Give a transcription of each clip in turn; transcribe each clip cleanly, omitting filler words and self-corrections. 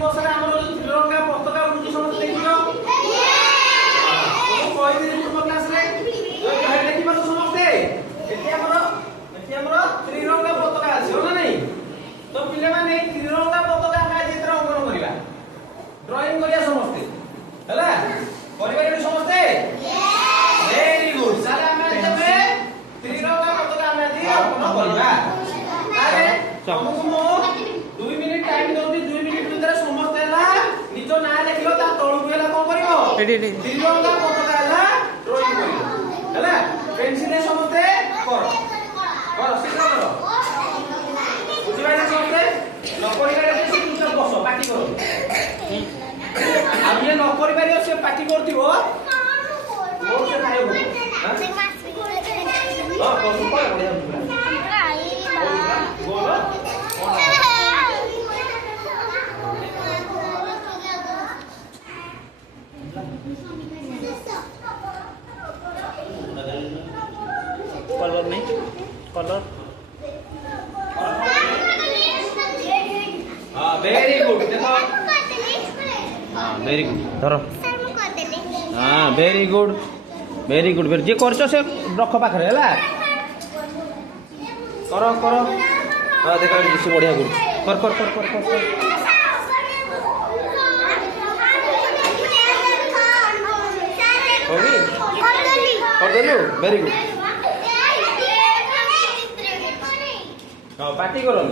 दिवस रे हमर त्रिरंगा पताका उड़ुची समस्त देखियो कोइ दिन पूर्व क्लास रे देखि पारो समस्त एति हमर त्रिरंगा पताका अछि हो ना नहीं तो पिले माने त्रिरंगा पताका हम आज चित्र अंकन करिवा ड्राइंग करिया समस्त हला परिवार समस्त वेरी गुड सारे हम तबे त्रिरंगा पताका हम आज अंकन करिवा अरे तुमको 2 मिनिट टाइम दउती 2 मिनिट भीतर समस्त हला निजो ना देखिलो ता तळु हेला कोन करिवो त्रिरंगा पताका हला ड्राइंग करिवो हला पेंसिल समस्त कर शीघ्र करो बुझिबाइले समस्त न करिबारे से तुम बस पार्टी करो अब ये न करिबारे से पार्टी करथिबो मोर से खायो हां कौन पर बोलो कलर नहीं कलर हां वेरी गुड देखो हां वेरी गुड धरो हां वेरी गुड वेरी जे करछो से रख पाखरे हला करो करो हां देखो से बढ़िया गुड कर होगी कर देलु वेरी गुड हां पार्टी करो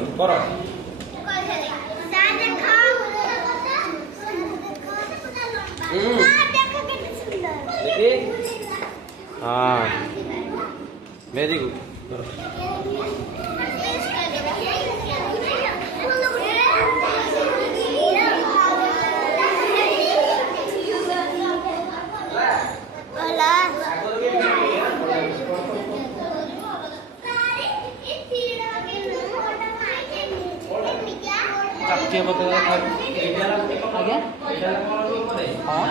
देखी हाँ वेरी गुड आगे हाँ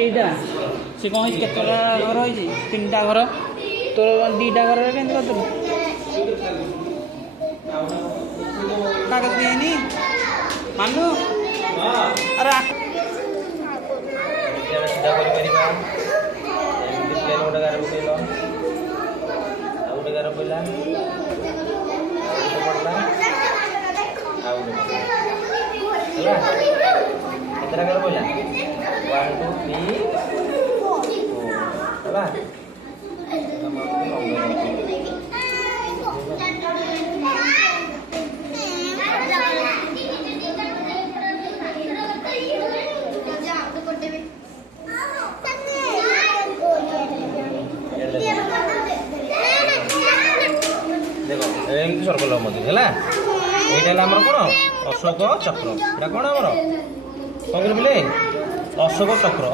एटा से कौन केतला घर होई 3टा घर तोर 2टा घर रे केंत करतु कागज देनी मानू हां अरे सीधा करि परिबा एमती प्लेन ओडा गार बुकेलो आउडा गार पइला पडला आउडा कितना कर पइला 1 2 3 4 हला देखो एमती सर्कल मध्य है ये हमर कौन अशोक चक्र एटा कौन हमर कौन बोले अशोक चक्र।